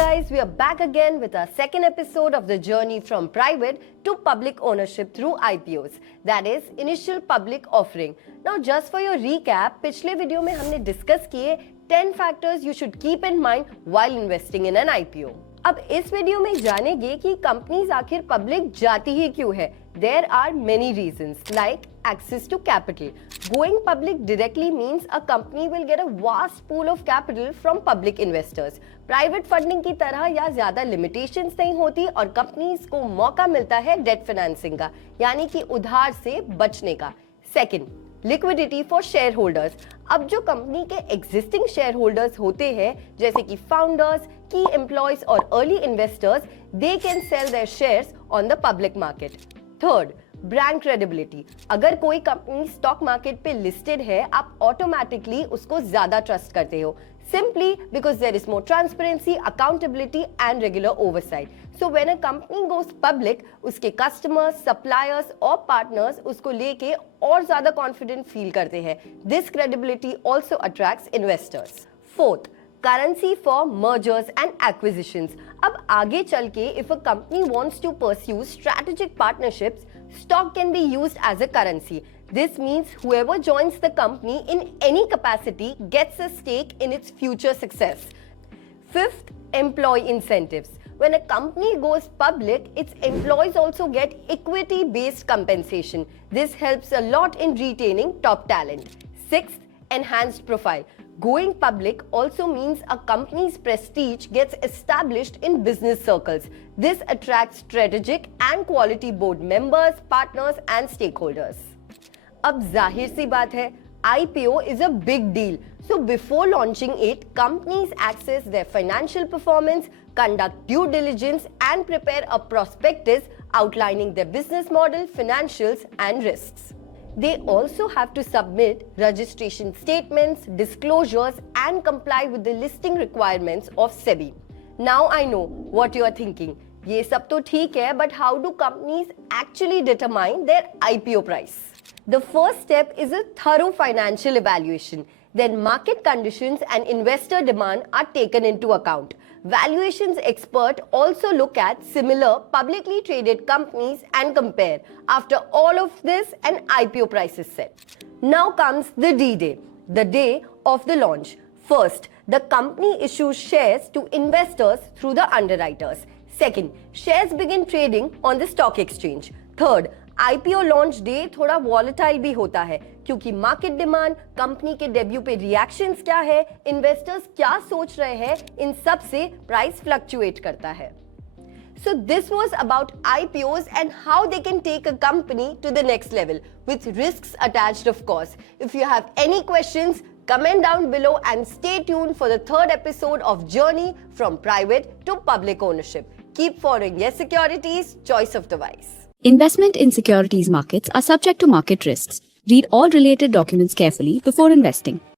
guys, we are back again with our second episode of the journey from private to public ownership through IPOs, that is initial public offering. Now just for your recap, पिछले video में हमने discuss किए 10 factors you should keep in mind while investing in an IPO. अब इस video में जानेंगे कि companies आखिर पब्लिक जाती ही क्यों है. There are many reasons like access to capital. Going public directly means a company will get a vast pool of capital from public investors. Private funding की तरह या ज्यादा limitations नहीं होती और कंपनीज को मौका मिलता है डेट फाइनेंसिंग का, यानी कि उधार से बचने का. Second, liquidity for share holders. अब जो कंपनी के एग्जिस्टिंग शेयर होल्डर्स होते हैं जैसे कि फाउंडर्स, की एम्प्लॉयज और early investors, they can sell their shares on the public market. Third, brand credibility. अगर कोई कंपनी स्टॉक मार्केट पे लिस्टेड है, आप ऑटोमेटिकली उसको ज्यादा ट्रस्ट करते हो, simply because there is more transparency, accountability and regular oversight. So when a company goes public, उसके customers, suppliers और partners उसको लेके और ज़्यादा confident feel करते हैं. This credibility also attracts investors. Fourth, currency for mergers and acquisitions. अब आगे चल के if a company wants to pursue strategic partnerships, stock can be used as a currency. This means whoever joins the company in any capacity gets a stake in its future success. Fifth, employee incentives. When a company goes public, its employees also get equity-based compensation. This helps a lot in retaining top talent. Sixth, enhanced profile. Going public also means a company's prestige gets established in business circles. This attracts strategic and quality board members, partners, and stakeholders. अब जाहिर सी बात है, IPO is a big deal. So before launching it, companies access their financial performance, conduct due diligence, and prepare a prospectus outlining their business model, financials, and risks. They also have to submit registration statements, disclosures, and comply with the listing requirements of SEBI. Now I know what you are thinking. ये सब तो ठीक है, but how do companies actually determine their IPO price? The first step is a thorough financial evaluation. Then market conditions and investor demand are taken into account. Valuations expert also look at similar publicly traded companies and compare. After all of this, an IPO price is set. Now comes the D-Day, the day of the launch. First, the company issues shares to investors through the underwriters. Second, shares begin trading on the stock exchange. Third, IPO launch day थोड़ा volatile भी होता है क्योंकि market demand, company के debut पे reactions क्या है, investors क्या सोच रहे हैं, इन सब से प्राइस फ्लक्चुएट करता है. So this was about IPOs and how they can take a company to the next level with risks attached, of course. If you have any questions, comment down below and stay tuned for the third episode of Journey from Private to Public Ownership. Keep following Yes Securities, choice of the wise. Investment in securities markets are subject to market risks. Read all related documents carefully before investing.